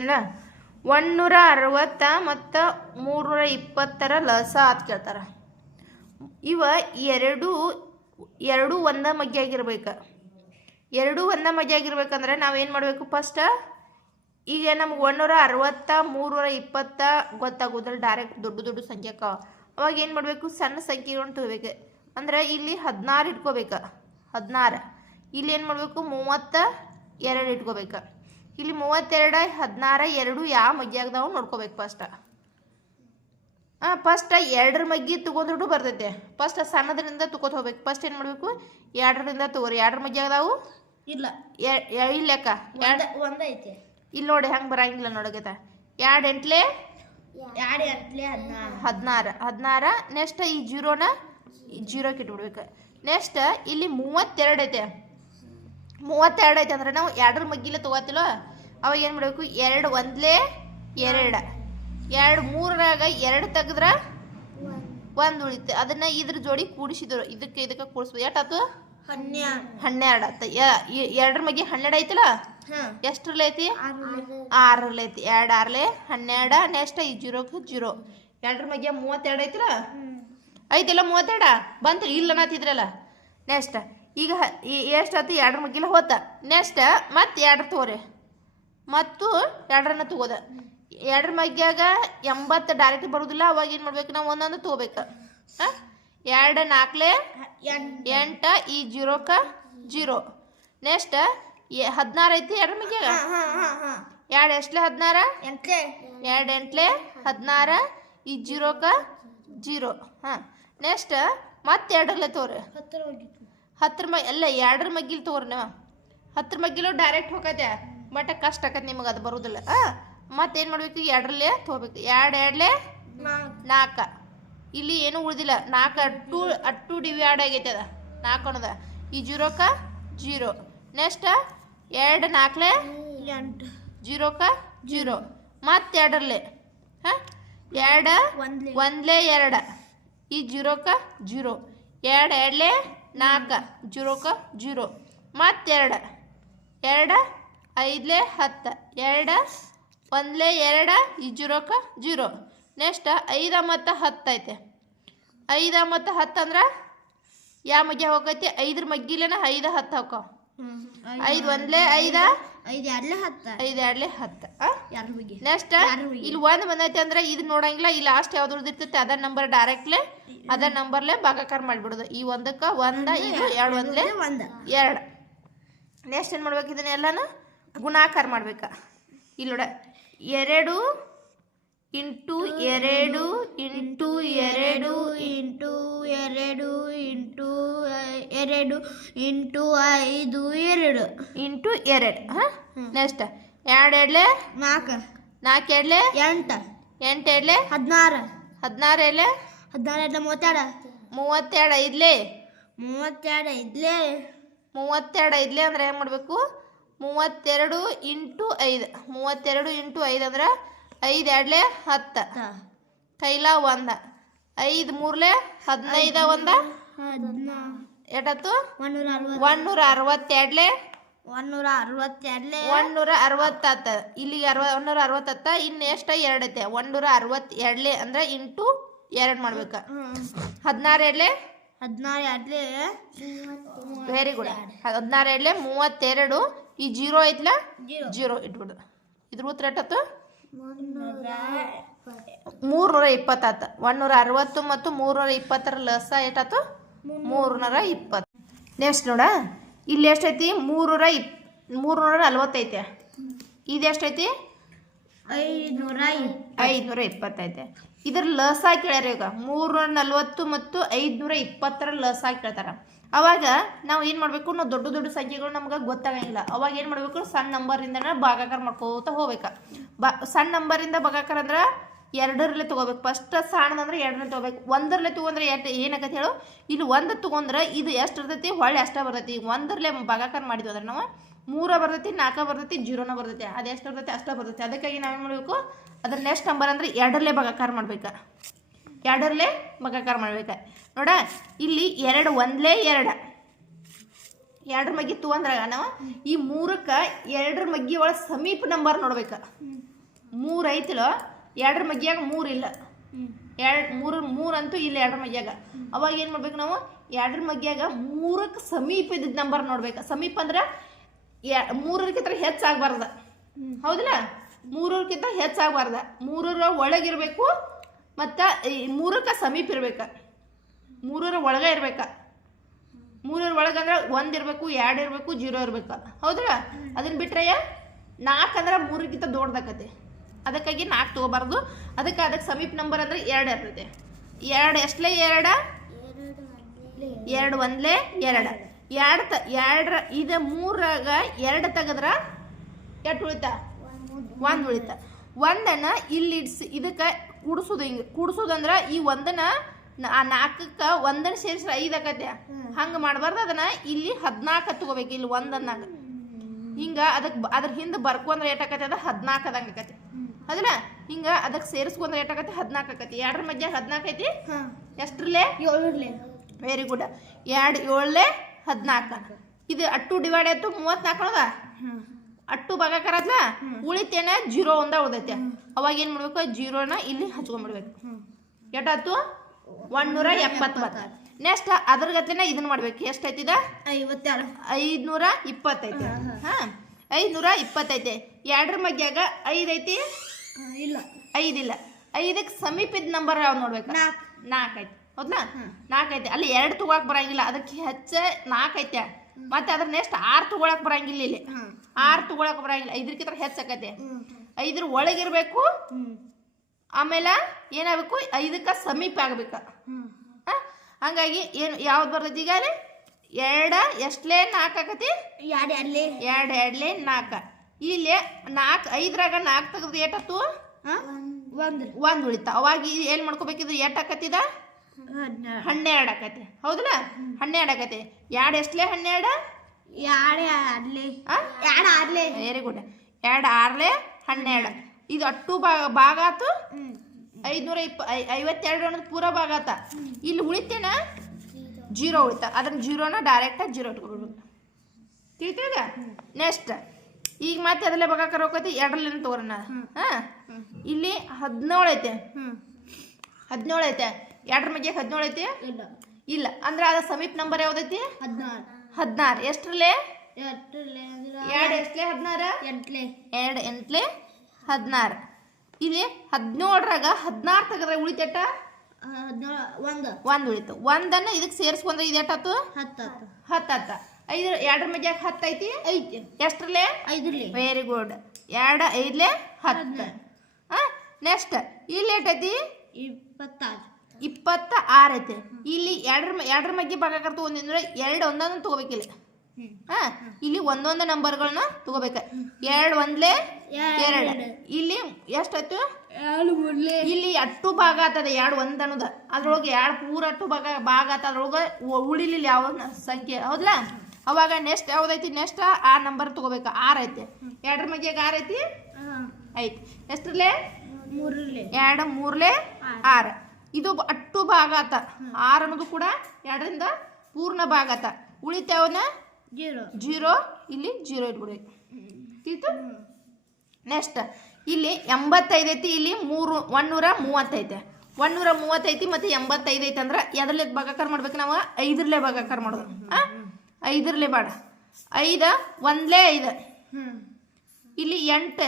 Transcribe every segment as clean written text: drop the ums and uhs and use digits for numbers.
ಇಲ್ಲ 160 ಮತ್ತು 320 ಲಸ ಅಂತ ಕೇಳ್ತಾರೆ. ಇವ ಎರಡು ಒಂದ ಮಗ್ಗಿ ಆಗಿರ್ಬೇಕು. ಎರಡು ಒಂದ ಮಗ್ಗಿ ಆಗಿರ್ಬೇಕಂದ್ರೆ ನಾವೇನು ಮಾಡಬೇಕು ಫಸ್ಟ್, ಈಗ ನಮ್ಗೆ 160 320 ಗೊತ್ತಾಗೋದಿಲ್ಲ, ಡೈರೆಕ್ಟ್ ದೊಡ್ಡ ದೊಡ್ಡ ಸಂಖ್ಯೆ ಅವಾಗ ಏನು ಮಾಡಬೇಕು, ಸಣ್ಣ ಸಂಖ್ಯೆಗಳನ್ನು ತಗೋಬೇಕು. ಅಂದ್ರೆ ಇಲ್ಲಿ 16 ಇಟ್ಕೋಬೇಕು. 16 ಇಲ್ಲಿ ಏನು ಮಾಡಬೇಕು, 32 ಇಟ್ಕೋಬೇಕು. ಇಲ್ಲಿ 32 16 2 ಯಾವ ಮಗ್ಗಿ ಆಗ್ದಾವು ನೋಡ್ಕೋಬೇಕು. ಫಸ್ಟ್ 2 ಮಗ್ಗಿ ತಗೊಂಡ್ರು ಬರ್ತೈತೆ. ಫಸ್ಟ್ ಸಣ್ಣದ್ರಿಂದ ತಗೋತ ಹೋಗ್ಬೇಕು. ಫಸ್ಟ್ ಏನು ಮಾಡಬೇಕು, 2ರಿಂದ ತಗೋರಿ. 2 ಮಗ್ಗಿ ಆಗ್ದಾವು ಇಲ್ಲ ಇಲ್ಲಕ್ಕ ಒಂದೈತೆ. ಇಲ್ಲಿ ನೋಡಿ ಹಂಗೆ ಬರಂಗಿಲ್ಲ ನೋಡಕತ್ತ. 2 ಎಂಟ್ಲೆ 16. ನೆಕ್ಸ್ಟ್ ಈ ಜೀರೋನ ಜೀರೋಕ್ಕೆ ಇಟ್ಬಿಡ್ಬೇಕು. ನೆಕ್ಸ್ಟ್ ಇಲ್ಲಿ 32 ಐತೆ. 32 ಐತೆ ಅಂದ್ರೆ ನಾವು 2 ಮಗ್ಗಿಲೆ ತಗೋತಿಲ್ಲ. ಅವಾಗ ಏನು ಮಾಡಬೇಕು, 2 ಒಂದ್ಲೆ 2 2 3ರಾಗ 2 ತೆಗೆದ್ರೆ 1 ಉಳಿತು. ಅದನ್ನ ಇದ್ರ ಜೋಡಿ ಕೂಡಿಸಿದ್ರು. ಇದಕ್ಕೆ ಕೂಡಿಸ್ಬೋದು. ಎಷ್ಟಾಯ್ತು, 12 ಆತ. 2 ಮಗ್ಗಿ 12 ಐತಲ್ಲ, ಎಷ್ಟರಲ್ಲಿ ಐತಿ, 6ರಲ್ಲಿ ಐತಿ. 2 6 12. ನೆಕ್ಸ್ಟ್ ಈ ಜೀರೋಕ್ಕೆ ಜೀರೋ. 2 ಮಗ್ಗಿ 32 ಐತಲ್ಲ, ಐತಿಲ್ಲ 32 ಬಂತು ಇಲ್ಲ ಅನ್ನತ್ತಿದ್ರಲ್ಲ. ನೆಕ್ಸ್ಟ್ ಈಗ ಎಷ್ಟಾಯ್ತು, 2 ಮಗ್ಗಿಲ್ಲ ಹೋತ. ನೆಕ್ಸ್ಟ್ ಮತ್ತೆ 2 ತಗೋರಿ, ಮತ್ತು 2ರನ್ನ ತಗೋದ. 2 ಮಗ್ಗಿಯಾಗ 80 ಡೈರೆಕ್ಟ್ ಬರೋದಿಲ್ಲ. ಅವಾಗ ಏನು ಮಾಡ್ಬೇಕು, ನಾವು ಒಂದೊಂದು ತಗೋಬೇಕು. 2 4 8 ಈ ಜೀರೋಕ್ಕೆ ಜೀರೋ. ನೆಕ್ಸ್ಟ್ 16 ಐತಿ 2 ಮಗ್ಗಿಯಾಗ. 2 ಎಷ್ಟಲೆ 16, 2 ಎಂಟ್ಲೆ 16 ಈ ಜೀರೋಕ್ಕೆ ಜೀರೋ. ನೆಕ್ಸ್ಟ್ ಮತ್ತೆ 2ರಲ್ಲೇ ತಗೋರಿ. 10 ಅಲ್ಲ 2 ಮಗ್ಗಿಲಿ ತಗೋರಿ. ನೀವು 10 ಮಗ್ಗಿಲು ಡೈರೆಕ್ಟ್ ಹೋಗತ್ತೆ, ಬಟ್ ಕಷ್ಟ ಆಕತ್ತೆ ನಿಮಗೆ, ಅದು ಬರೋದಿಲ್ಲ. ಮತ್ತೇನು ಮಾಡಬೇಕು, 2ರಲ್ಲೇ ತಗೋಬೇಕು. 2 2 4 ಇಲ್ಲಿ ಏನೂ ಉಳಿದಿಲ್ಲ. 4 ಅಟ್ಟು ಡಿವೈಡ್ ಆಗೈತೆ. ಅದ 4 ಅನ್ನೋದ ಈ ಜೀರೋಕ್ಕೆ ಜೀರೋ. ನೆಕ್ಸ್ಟ್ 2 4 8 ಜೀರೋಕ್ಕೆ ಜೀರೋ. ಮತ್ತೆ 2ರಲ್ಲೇ 2 ಒಂದ್ಲೆ 2 ಈ ಜೀರೋಕ್ಕೆ ಜೀರೋ. 2 2 4 ಜೀರೋಕ್ಕೆ ಜೀರೋ. ಮತ್ತೆ 2 2 5 10 2 ಒಂದ್ಲೆ 2 ಈ ಜೀರೋಕ್ಕೆ ಜೀರೋ. ನೆಕ್ಸ್ಟ್ 5 ಮತ್ತು 10 ಐತೆ. 5 ಮತ್ತು 10 ಅಂದ್ರೆ ಯಾವ ಮಗ್ಗಿ ಹೋಗೈತಿ, 5 ಮಗ್ಗಿಲೇನ 5 10 ಹೋಗೋ. 5 ಒಂದ್ಲೆ 5 5 2 10. ನೆಕ್ಸ್ಟ್ ಇಲ್ಲಿ 1 ಬಂದೈತೆ ಅಂದ್ರೆ ಇದು ನೋಡಂಗಿಲ್ಲ. ಈ ಲಾಸ್ಟ್ ಯಾವ್ದು ಉಳಿದಿರ್ತೈತೆ ಅದ ನಂಬರ್ ಡೈರೆಕ್ಟ್ಲೆ ಅದ ನಂಬರ್ಲೆ ಭಾಗಾಕಾರ ಮಾಡಿಬಿಡೋದು. ಈ 1ಕ್ಕೆ 1 ಇದು 2 ಒಂದ್ಲೆ 2. ನೆಕ್ಸ್ಟ್ ಏನು ಮಾಡ್ಬೇಕು, ಇದನ್ನ ಎಲ್ಲಾನು ಗುಣಾಕಾರ ಮಾಡ್ಬೇಕು. ಇಲ್ಲಿ ನೋಡ 2 into 2 into 2 into 2 into 2 into 5 2 into 2. Next 2 2 4 4 2 8 8 2 16 16 2 32 32 ಐದ್ಲೆ 32 ಐದ್ಲೆ ಅಂದ್ರೆ ಏನು ಮಾಡಬೇಕು, 32 ಇಂಟು 5 32 ಇಂಟು 5 ಅಂದ್ರೆ 5 2 10 ಕೈಲ 1 5 3 15 1 ಎಷ್ಟಾಯ್ತು, 162 160 ಆತ. ಇಲ್ಲಿಗೆ 160 ಆತ. ಇನ್ನು ಎಷ್ಟು 2 ಐತೆ, 162 ಅಂದ್ರೆ ಇಂಟು 2 ಮಾಡ್ಬೇಕು. 16 2 ವೆರಿ ಗುಡ್. 16 2 32 ಈ ಜೀರೋ ಐತ್ಲ ಜೀರೋ ಇಟ್ಬಿಡು. ಇದ್ರ ಉತ್ತರ ಎಷ್ಟಾಯ್ತು, 320 ಆತ. 160 ಮತ್ತು 320 ಲಸ ಎಷ್ಟಾಯ್ತು, 320. ನೆಕ್ಸ್ಟ್ ನೋಡ ಇಲ್ಲಿ ಎಷ್ಟೈತಿ, 340 ಐತೆ. ಇದು ಎಷ್ಟೈತಿ, 520 ಐತೆ. ಇದ್ರ ಲಸ ಕೇಳ್ಯಾರ. ಈಗ 340 ಮತ್ತು 520 ಲಸ ಕೇಳ್ತಾರ. ಅವಾಗ ನಾವು ಏನು ಮಾಡಬೇಕು, ನಾವು ದೊಡ್ಡ ದೊಡ್ಡ ಸಂಖ್ಯೆಗಳು ನಮ್ಗೆ ಗೊತ್ತಾಗಂಗಿಲ್ಲ. ಅವಾಗ ಏನು ಮಾಡಬೇಕು, ಸಣ್ಣ ನಂಬರಿಂದ ಭಾಗಾಕಾರ ಮಾಡ್ಕೋತ ಹೋಗ್ಬೇಕು. ಸಣ್ಣ ನಂಬರಿಂದ ಭಾಗಾಕಾರ ಅಂದ್ರೆ 2ರಲ್ಲೇ ತೊಗೋಬೇಕು. ಫಸ್ಟ್ ಸಣ್ಣದಂದ್ರೆ 2ರಲ್ಲೇ ತೊಗೋಬೇಕು. 1ರಲ್ಲೇ ತೊಗೊಂಡ್ರೆ ಏನಾಗತ್ತೆ ಹೇಳು, ಇಲ್ಲಿ 1 ತೊಗೊಂಡ್ರೆ ಇದು ಎಷ್ಟು ಇರ್ತೈತಿ, ಹೊಳ್ಳಿ ಅಷ್ಟೇ ಬರ್ತೈತಿ. 1ರಲ್ಲೇ ಭಾಗಾಕಾರ ಮಾಡಿದ್ವಿ ಅಂದ್ರೆ ನಾವು 3 ಬರ್ತೈತಿ, 4 ಬರ್ತೈತಿ, 0 ಬರ್ತೈತಿ. ಅದು ಎಷ್ಟು ಬರ್ತೈತಿ ಅಷ್ಟೇ ಬರ್ತೈತಿ. ಅದಕ್ಕಾಗಿ ನಾವೇನು ಮಾಡಬೇಕು, ಅದ್ರ ನೆಕ್ಸ್ಟ್ ನಂಬರ್ ಅಂದ್ರೆ 2ರಲ್ಲೇ ಭಾಗಾಕಾರ ಮಾಡ್ಬೇಕು. 2ರಲ್ಲೇ ಭಾಗಾಕಾರ ಮಾಡ್ಬೇಕು. ನೋಡ ಇಲ್ಲಿ 2 ಒಂದ್ಲೆ 2 ಎರಡ್ರ ಮಗ್ಗಿ ತೂ ಅಂದ್ರಾಗ ನಾವು ಈ 3ಕ್ಕೆ ಎರಡ್ರ ಮಗ್ಗಿ ಒಳಗೆ ಸಮೀಪ ನಂಬರ್ ನೋಡ್ಬೇಕು. 3 ಐತಿಲೋ ಎರಡ್ರ ಮಗ್ಗಿಯಾಗ 3 ಇಲ್ಲ, ಮೂರು ಅಂತೂ ಇಲ್ಲ ಎರಡ್ರ ಮಗ್ಗಿಯಾಗ. ಅವಾಗ ಏನು ಮಾಡ್ಬೇಕು ನಾವು ಎರಡ್ರ ಮಗ್ಗಿಯಾಗ 3ಕ್ಕೆ ಸಮೀಪ ಇದ್ದಿದ್ದ ನಂಬರ್ ನೋಡ್ಬೇಕು. ಸಮೀಪ ಅಂದ್ರೆ 3ಕ್ಕಿಂತ ಹೆಚ್ಚಾಗಬಾರ್ದ, ಹೌದಿಲ್ಲ? 3ಕ್ಕಿಂತ ಹೆಚ್ಚಾಗಬಾರ್ದ, 3ರ ಒಳಗಿರ್ಬೇಕು ಮತ್ತು 3ಕ್ಕೆ ಸಮೀಪ ಇರ್ಬೇಕು, 3ರ ಒಳಗೆ ಇರ್ಬೇಕು. 3ರ ಒಳಗೆ ಅಂದ್ರೆ 1 ಇರಬೇಕು, 2 ಇರಬೇಕು, 0 ಇರ್ಬೇಕು, ಹೌದಿಲ್ಲ? ಅದನ್ನ ಬಿಟ್ರೆ 4 ಅಂದ್ರೆ 3ಕ್ಕಿಂತ ದೊಡ್ಡದಾಕತಿ, ಅದಕ್ಕಾಗಿ 4 ತೊಗೋಬಾರ್ದು. ಅದಕ್ಕೆ ಸಮೀಪ ನಂಬರ್ ಅಂದ್ರೆ 2 ಇರ್ತೈತೆ. 2 ಎಷ್ಟಲೇ 2 2 ಒಂದ್ಲೇ 2 2 ಇದು 3ರಾಗ 2 ತೆಗೆದ್ರೆ ಎಷ್ಟು ಉಳಿತ? 1 ಉಳಿತ. 1ಅನ್ನ ಇಲ್ಲಿ ಇಡ್ಸಿ ಇದಕ್ಕೆ ಕೂಡಿಸೋದು. ಹಿಂಗೆ ಕೂಡಿಸೋದಂದ್ರೆ ಈ 1ನ 4ಕ್ಕೆ 1 ಸೇರಿಸ್ರೆ 5 ಆಕತ್ತೆ. ಹಂಗೆ ಮಾಡಬಾರ್ದು. ಅದನ್ನ ಇಲ್ಲಿ 14 ತಗೋಬೇಕು. ಇಲ್ಲಿ 1 ಅನ್ನಾಗ ಹಿಂಗೆ ಅದ್ರ ಹಿಂದೆ ಬರ್ಕೊಂಡ್ರೆ ಏಟಾಕತಿ? ಅದು 14 ಅದಂಗೆ ಆಕತಿ, ಅದಲ್ಲ? ಹಿಂಗೆ ಅದಕ್ಕೆ ಸೇರಿಸ್ಕೊಂಡ್ರೆ ಏಟಾಕತಿ? 14 ಆಕತಿ. 2ರ ಮಧ್ಯ 14 ಐತಿ. ಎಷ್ಟರಲ್ಲೇ? 7. Very good. 2 7 14. ಇದು ಅಟ್ಟು ಡಿವೈಡ್ ಆಯ್ತು 34 ಅದ. ಅಟ್ಟು ಭಾಗಾಕಾರತ್ಲ ಉಳಿತೇನ 0 ಒಂದ ಉಳ್ದೈತೆ. ಅವಾಗ ಏನು ಮಾಡ್ಬೇಕು? 0ನ ಇಲ್ಲಿ ಹಚ್ಕೊಂಡ್ಬಿಡ್ಬೇಕು. ಎಷ್ಟಾಯ್ತು? 170. ನೆಕ್ಸ್ಟ್ ಅದ್ರ ಗತ್ಲೆನ ಇದನ್ನ ಮಾಡ್ಬೇಕು. ಎಷ್ಟೈತಿದ? 520 ಐತೆ. ಹಾಂ, 520 ಐತೆ. 2ರ ಮಗ್ಯಾಗ 5 ಐತಿ? ಇಲ್ಲ, 5 ಇಲ್ಲ. 5ಕ್ಕೆ ಸಮೀಪದ ನಂಬರ್ ಯಾವ್ದು ನೋಡ್ಬೇಕು? 4 ಐತಿ, ಹೌದಾ? 4 ಐತೆ. ಅಲ್ಲಿ 2 ತಗೊಳಕ್ ಬರಂಗಿಲ್ಲ, ಅದಕ್ಕೆ ಹೆಚ್ಚ 4 ಐತೆ. ಮತ್ತೆ ಅದ್ರ ನೆಕ್ಸ್ಟ್ 6 ತಗೊಳಕ್ ಬರಂಗಿಲ್ಲ. ಇಲ್ಲಿ 6 ತಗೊಳಕ್ ಬರಂಗಿಲ್ಲ. 5ಕ್ಕಿಂತ ಹೆಚ್ಚಾಕೈತೆ. 5ರ ಒಳಗಿರ್ಬೇಕು. ಆಮೇಲೆ ಏನಾಗಬೇಕು? 5ಕ್ಕೆ ಸಮೀಪ ಆಗ್ಬೇಕು. ಹಂಗಾಗಿ ಏನು ಯಾವ್ದು ಬರ್ತೈತಿ? ಈಗ ಅಲ್ಲಿ 2 ಎಷ್ಟಲೇ 4 ಆಕತಿ? 2 2 4. ಇಲ್ಲಿ 4 5ರಾಗ 4 ತೆಗೆದ್ರೆ ಏಟಾಯ್ತು? 1 ಉಳಿತ. ಅವಾಗ ಏನು ಮಾಡ್ಕೋಬೇಕಿದ್ರೆ ಏಟಾಕತಿದ? 12 ಆಕತಿ, ಹೌದಲ್ಲ? 12 ಆಕತಿ. 2 ಎಷ್ಟಲೇ 12? 2 ವೆರಿ ಗುಡ್. 2 6 12. ಇದು ಅಟ್ಟು ಭಾಗ ಆತು. 552 ಅನ್ನೋದು ಪೂರ ಭಾಗ ಆತ. ಇಲ್ಲಿ ಉಳಿತೇನ 0 ಉಳಿತ. ಅದನ್ನ 0ನ ಡೈರೆಕ್ಟಾಗಿ 0 ಇಟ್ಕೊಬೇಕು. ತಿಳಿತೀಗ? ನೆಕ್ಸ್ಟ್ ಈಗ ಮತ್ತೆ ಅದರಲ್ಲೇ ಭಾಗಾಕಾರ ಹೋಗತಿ. 2ರಲ್ಲಿ ತಗೋರೋಣ. ಹಾಂ, ಇಲ್ಲಿ 17 ಐತೆ. 17 ಐತೆ. 2ರ ಮಧ್ಯೆ 17 ಐತಿ? ಇಲ್ಲ. ಅಂದ್ರೆ ಅದ ಸಮೀಪ ನಂಬರ್ ಯಾವ್ದೈತಿ? 16. ಎಷ್ಟರಲ್ಲೇ? 2 ಎಷ್ಟಲೇ 16? 2 8 16. ಇಲ್ಲಿ 17ರಾಗ 16 ತೆಗೆದ್ರೆ ಉಳಿತೇಟ? 1 ಉಳಿತು. 1ಅನ್ನ ಇದಕ್ಕೆ ಸೇರಿಸ್ಕೊಂಡ್ರೆ ಇದು ಎಷ್ಟಾಯ್ತು? 10. 5 2ರ ಮಧ್ಯ 10 ಐತಿ? ಎಷ್ಟರಲ್ಲೇ? 5. Very good. 2 5 10. ನೆಕ್ಸ್ಟ್ ಇಲ್ಲಿ ಏಟೈತಿ? 26 ಐತೆ. ಇಲ್ಲಿ 2ರ ಮಧ್ಯೆ ಭಾಗಾಕಾರ ತಗೊಂಡಿದ್ರೆ 2 ಒಂದೊಂದು ತಗೋಬೇಕಿಲ್ಲ. ಇಲ್ಲಿ ಒಂದೊಂದು ನಂಬರ್ಗಳನ್ನ ತಗೋಬೇಕು. 2 1 2. ಇಲ್ಲಿ ಎಷ್ಟಾಯ್ತು? ಇಲ್ಲಿ ಅಟ್ಟು ಭಾಗ ಆತದ 2 1 ಅನ್ನೋದು. ಅದ್ರೊಳಗೆ 2 ಪೂರ ಅಟ್ಟು ಭಾಗ ಆತ. ಅದ್ರೊಳಗೆ ಉಳಿಲಿಲ್ಲ ಯಾವ ಸಂಖ್ಯೆ, ಹೌದಲ್ಲ? ಅವಾಗ ನೆಕ್ಸ್ಟ್ ಯಾವ್ದೈತಿ? ನೆಕ್ಸ್ಟ್ ಆ ನಂಬರ್ ತಗೋಬೇಕು. 6 ಐತೆ. 2ರ ಮಧ್ಯೆ 6 ಐತಿ? ಐತಿ. ಎಷ್ಟರಲ್ಲೇ? 2 3 6. ಇದು ಅಟ್ಟು ಭಾಗ ಆತ. 6 ಅನ್ನೋದು ಕೂಡ 2ರಿಂದ ಪೂರ್ಣ ಭಾಗ ಆತ. ಉಳಿತಾವನ 0. ಇಲ್ಲಿ 0 ಇಟ್ಬಿಡ್ಬೇಕು. ತಿಳಿತು? ನೆಕ್ಸ್ಟ್ ಇಲ್ಲಿ 85 ಐತಿ. ಇಲ್ಲಿ 130 ಐತೆ. 130 ಐತಿ ಮತ್ತು 85 ಐತೆ. ಅಂದ್ರೆ ಎದರಲ್ಲೇ ಭಾಗಾಕಾರ ಮಾಡ್ಬೇಕು ನಾವು? 5ರಲ್ಲೇ ಭಾಗಾಕಾರ ಮಾಡೋದು. 5ರಲ್ಲೇ ಬಾಡ. 5 1 5. ಇಲ್ಲಿ 8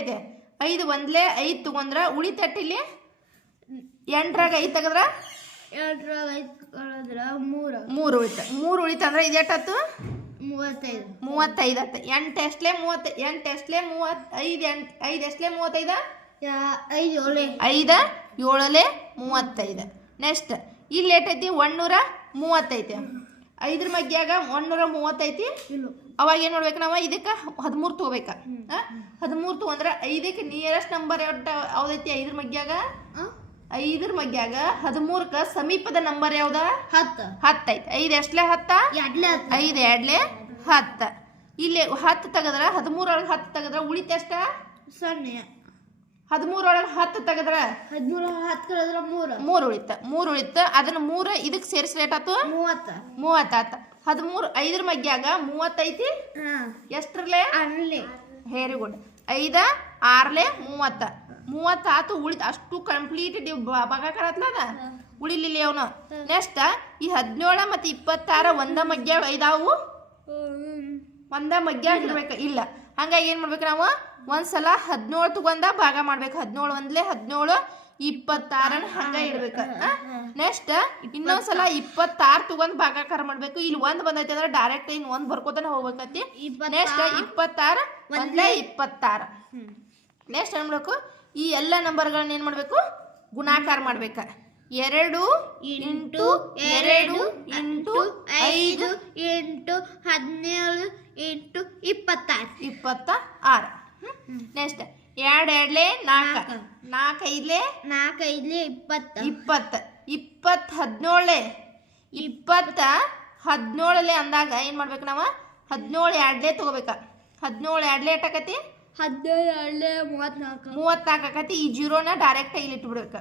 ಐತೆ. 5 1 5 ತಗೊಂಡ್ರೆ ಉಳಿತಟ್ಟು ಇಲ್ಲಿ 8ರಾಗ 5 ತೆಗೆದ್ರೆ 3 ಉಳಿತ. 3 ಉಳಿತ ಅಂದ್ರೆ ಇದು ಎಷ್ಟಾಯ್ತು? 35 ಆಯ್ತು. 8 ಎಷ್ಟಲೇ 30? 8 ಎಷ್ಟಲೇ 35? 5 ಎಷ್ಟಲೇ 35? 5 7 35. ನೆಕ್ಸ್ಟ್ ಇಲ್ಲಿ ಏಟೈತಿ? 130 ಐತೆ. 5ರ ಮಧ್ಯಾಗ 130 ಐತಿ. ಅವಾಗ ಏನು ನೋಡ್ಬೇಕು ನಾವು? ಇದಕ್ಕೆ 13 ತಗೋಬೇಕು. 13 ತಗೊಂಡ್ರೆ 5ಕ್ಕೆ ನಿಯರೆಸ್ಟ್ ನಂಬರ್ ಯಾವ್ದೈತಿ? 5ರ ಮಧ್ಯಾಗ 13ಕ್ಕೆ ಸಮೀಪದ ನಂಬರ್ ಯಾವ್ದ? 10 ಐತಿ. 5 ಎಷ್ಟಲೇ 10? 5 2 10. ಇಲ್ಲಿ 10 ತೆಗೆದ್ರೆ 13ರೊಳಗೆ 10 ತೆಗೆದ್ರೆ ಉಳಿತ ಎಷ್ಟ? 13ರೊಳಗೆ 10 ತೆಗೆದ್ರೆ 3 ಉಳಿತ. 3 ಉಳಿತ. ಅದನ್ನ 3 ಇದಕ್ಕೆ ಸೇರಿಸಿ ಏಟಾಯ್ತು? 30 ಆತ. 13 5 ಮಗ್ಯಾಗ 30 ಐತಿ ಎಷ್ಟ್ರಲ್ಲೇ ಅಲ್ಲಿ ವೆರಿ ಗುಡ್ 5 6 30 30 ಆತು ಉಳಿತು ಅಷ್ಟು ಕಂಪ್ಲೀಟ್ ಭಾಗಾಕಾರ ಅದ ಉಳಿಲಿಲ್ಲ ಅವನು ನೆಕ್ಸ್ಟ್ ಈ 17 ಮತ್ತು 26 ಒಂದ ಮಗ್ಯಾಗ ಇದಾವು ಒಂದ ಮಗ್ಯಾಗ ಇರ್ಬೇಕು ಇಲ್ಲ ಹಂಗಾಗಿ ಏನು ಮಾಡ್ಬೇಕು ನಾವು ಒಂದ್ಸಲ 17 ತಗೊಂಡ ಭಾಗ ಮಾಡ್ಬೇಕು 17 ಒಂದ್ಲೆ 17 26 ಹಂಗ ಇಡ್ಬೇಕು ನೆಕ್ಸ್ಟ್ ಇನ್ನೊಂದ್ಸಲ 26 ತಗೊಂಡ್ ಭಾಗಾಕಾರ ಮಾಡ್ಬೇಕು ಇಲ್ಲಿ ಒಂದ್ ಬಂದೈತಿ ಅಂದ್ರೆ ಡೈರೆಕ್ಟ್ ಇನ್ ಒಂದ್ ಬರ್ಕೋತಾನೆ ಹೋಗ್ಬೇಕತಿ ನೆಕ್ಸ್ಟ್ 26 ಒಂದ್ಲೆ 26 ನೆಕ್ಸ್ಟ್ ಏನ್ ಮಾಡ್ಬೇಕು ಈ ಎಲ್ಲ ನಂಬರ್ಗಳನ್ನ ಏನ್ ಮಾಡ್ಬೇಕು ಗುಣಾಕಾರ ಮಾಡ್ಬೇಕ 2 ಇಂಟು 2 ಇಂಟು 5 ಎಂಟು 17 ಇಂಟು 26 26 ನೆಕ್ಸ್ಟ್ 2 2 4 4 5 4 5 20 20 17 20 17 ಅಂದಾಗ ಏನ್ ಮಾಡ್ಬೇಕು ನಾವು 17 2 ತಗೋಬೇಕ 17 2 ಎಷ್ಟಾಕತಿ 17 34 34 ಆಕತಿ ಈ ಜೀರೋನ ಡೈರೆಕ್ಟ್ ಇಲ್ಲಿ ಇಟ್ಬಿಡ್ಬೇಕು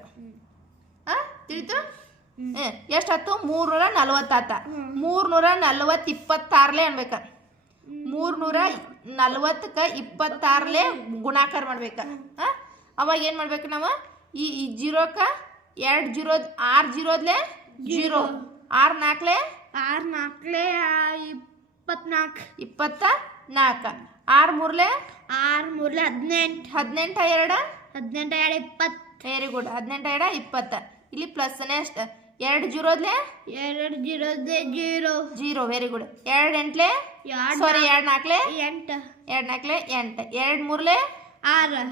ತಿಳಿತು ಎಷ್ಟಾಯ್ತು 340 ಆತ 340 26 ಅನ್ಬೇಕ 340ಕ್ಕೆ 26 ಗುಣಾಕಾರ ಮಾಡ್ಬೇಕ ಅವಾಗ ಏನು ಮಾಡ್ಬೇಕು ನಾವು ಈ ಜೀರೋಕ್ಕ 2 ಜೀರೋ 6 ಜೀರೋದ್ಲೆ 0 6 4 6 4 24 24 6 3 6 3 18 18 2 18 20 ವೆರಿ ಗುಡ್ 18 20 ಇಲ್ಲಿ ಪ್ಲಸ್ ನೆಕ್ಸ್ಟ್ 2 ಜೀರೋದ್ಲೆ 2 0 0 0 ವೆರಿ ಗುಡ್ 2 8 ಸಾರಿ 2 4 8 2 4 8 2 3 6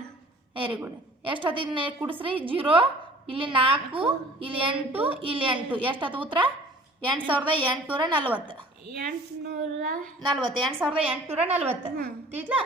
ವೆರಿ ಗುಡ್ ಎಷ್ಟಾಯ್ತು ಇದನ್ನ ಕುಡಿಸ್ರಿ 0 ಇಲ್ಲಿ 4 ಇಲ್ಲಿ 8 ಇಲ್ಲಿ 8 ಎಷ್ಟಾಯ್ತು ಉತ್ತರ 8840 840 40 8840 ತಿಳಿತ್ಲಾ